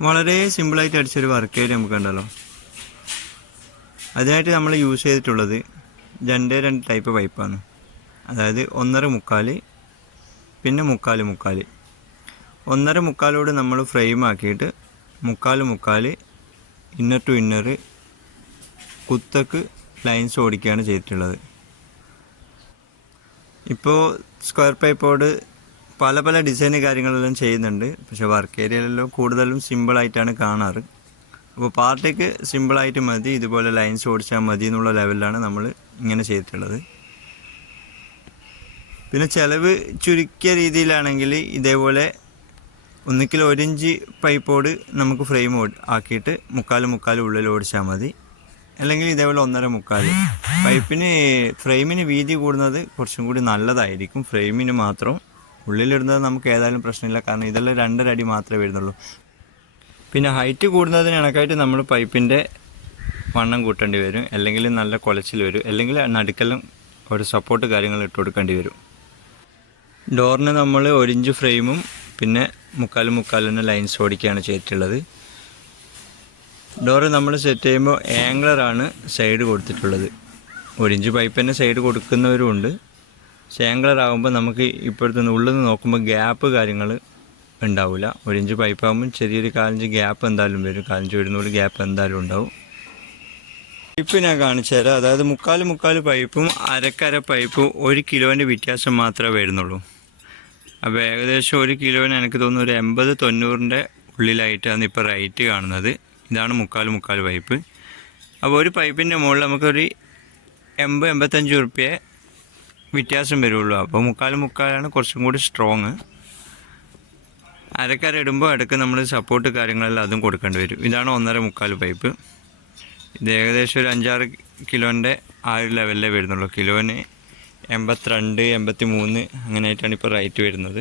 വളരെ സിമ്പിളായിട്ട് അടിച്ചൊരു work area നമുക്ക് ഉണ്ടല്ലോ അതിനായിട്ട് നമ്മൾ യൂസ് ചെയ്തിട്ടുള്ളത് രണ്ട് രണ്ട് ടൈപ്പ് പൈപ്പാണ് അതായത് ഒന്നര മുക്കാൽ പിന്നെ മുക്കാൽ മുക്കാൽ ഒന്നര മുക്കാലോട് നമ്മൾ ഫ്രെയിം ആക്കിയിട്ട് മുക്കാൽ മുക്കാൽ ഇന്നർ ടു ഇന്നർ കുത്തക്ക് ലൈൻസ് ഓടിക്കുകയാണ് ചെയ്തിട്ടുള്ളത്. ഇപ്പോൾ സ്ക്വയർ പൈപ്പോട് പല പല ഡിസൈൻ കാര്യങ്ങളെല്ലാം ചെയ്യുന്നുണ്ട്. പക്ഷേ വർക്ക് ഏരിയയിലെല്ലാം കൂടുതലും സിമ്പിളായിട്ടാണ് കാണാറ്. അപ്പോൾ പാർട്ടിക്ക് സിമ്പിളായിട്ട് മതി ഇതുപോലെ ലൈൻസ് ഓടിച്ചാൽ മതി എന്നുള്ള ലെവലിലാണ് നമ്മൾ ഇങ്ങനെ ചെയ്തിട്ടുള്ളത്. പിന്നെ ചിലവ് ചുരുക്കിയ രീതിയിലാണെങ്കിൽ ഇതേപോലെ ഒന്നിക്കിൽ ഒരിഞ്ച് പൈപ്പോട് നമുക്ക് ഫ്രെയിം ആക്കിയിട്ട് മുക്കാൽ മുക്കാൽ ഉള്ളിൽ ഓടിച്ചാൽ മതി. അല്ലെങ്കിൽ ഇതേപോലെ ഒന്നര മുക്കാൽ പൈപ്പിന് ഫ്രെയിമിന് വീതി കൂടുന്നത് കുറച്ചും കൂടി നല്ലതായിരിക്കും. ഫ്രെയിമിന് മാത്രം ഉള്ളിലിടുന്നത് നമുക്ക് ഏതായാലും പ്രശ്നമില്ല. കാരണം ഇതെല്ലാം രണ്ടര അടി മാത്രമേ വരുന്നുള്ളൂ. പിന്നെ ഹൈറ്റ് കൂടുന്നതിന് കണക്കായിട്ട് നമ്മൾ പൈപ്പിന്റെ വണ്ണം കൂട്ടേണ്ടി വരും. അല്ലെങ്കിൽ നല്ല കുലച്ചിൽ വരും. അല്ലെങ്കിൽ നടുക്കെല്ലാം ഒരു സപ്പോർട്ട് കാര്യങ്ങൾ ഇട്ട് കൊടുക്കേണ്ടി വരും. ഡോറിന് നമ്മൾ ഒരിഞ്ച് ഫ്രെയിമും പിന്നെ മുക്കാൽ മുക്കാലിന് ലൈൻസ് ഓടിക്കുകയാണ് ചെയ്തിട്ടുള്ളത്. ഡോറ് നമ്മൾ സെറ്റ് ചെയ്യുമ്പോൾ ആംഗ്ലറാണ് സൈഡ് കൊടുത്തിട്ടുള്ളത്. ഒരിഞ്ച് പൈപ്പ് തന്നെ സൈഡ് കൊടുക്കുന്നവരും ഉണ്ട്. ആംഗ്ലർ നമുക്ക് ഇപ്പോഴത്തെ ഉള്ളിൽ നിന്ന് നോക്കുമ്പോൾ ഗ്യാപ്പ് കാര്യങ്ങൾ ഉണ്ടാവില്ല ഒരിഞ്ച് പൈപ്പ് ആകുമ്പോൾ ചെറിയൊരു കാലഞ്ച് ഗ്യാപ്പ് എന്തായാലും വരും. കാലഞ്ച് വരുന്നോട് ഗ്യാപ്പ് എന്തായാലും ഉണ്ടാവും. പൈപ്പ് ഞാൻ കാണിച്ചു തരാം. അതായത് മുക്കാൽ മുക്കാൽ പൈപ്പും അരക്കര പൈപ്പും ഒരു കിലോന്റെ വ്യത്യാസം മാത്രമേ വരുന്നുള്ളൂ. അപ്പോൾ ഏകദേശം ഒരു കിലോന് എനിക്ക് തോന്നുന്നു ഒരു എൺപത് തൊണ്ണൂറിന്റെ ഉള്ളിലായിട്ടാണ് ഇപ്പോൾ റൈറ്റ് കാണുന്നത്. ഇതാണ് മുക്കാൽ മുക്കാൽ പൈപ്പ് അപ്പോൾ ഒരു പൈപ്പിന്റെ മുകളിൽ നമുക്കൊരു എൺപത് എൺപത്തഞ്ച് ഉറുപ്പ്യ വ്യത്യാസം വരുള്ളൂ. അപ്പോൾ മുക്കാൽ മുക്കാലാണ് കുറച്ചും കൂടി സ്ട്രോങ് അരക്കര ഇടുമ്പോൾ ഇടയ്ക്ക് നമ്മൾ സപ്പോർട്ട് കാര്യങ്ങളെല്ലാം അതും കൊടുക്കേണ്ടി വരും. ഇതാണ് ഒന്നര മുക്കാൽ പൈപ്പ് ഇത് ഏകദേശം ഒരു അഞ്ചാറ് കിലോന്റെ ആ ഒരു ലെവലിലേ വരുന്നുള്ളൂ. കിലോന് എൺപത്തിരണ്ട് എൺപത്തി മൂന്ന് അങ്ങനെയായിട്ടാണ് ഇപ്പോൾ റേറ്റ് വരുന്നത്.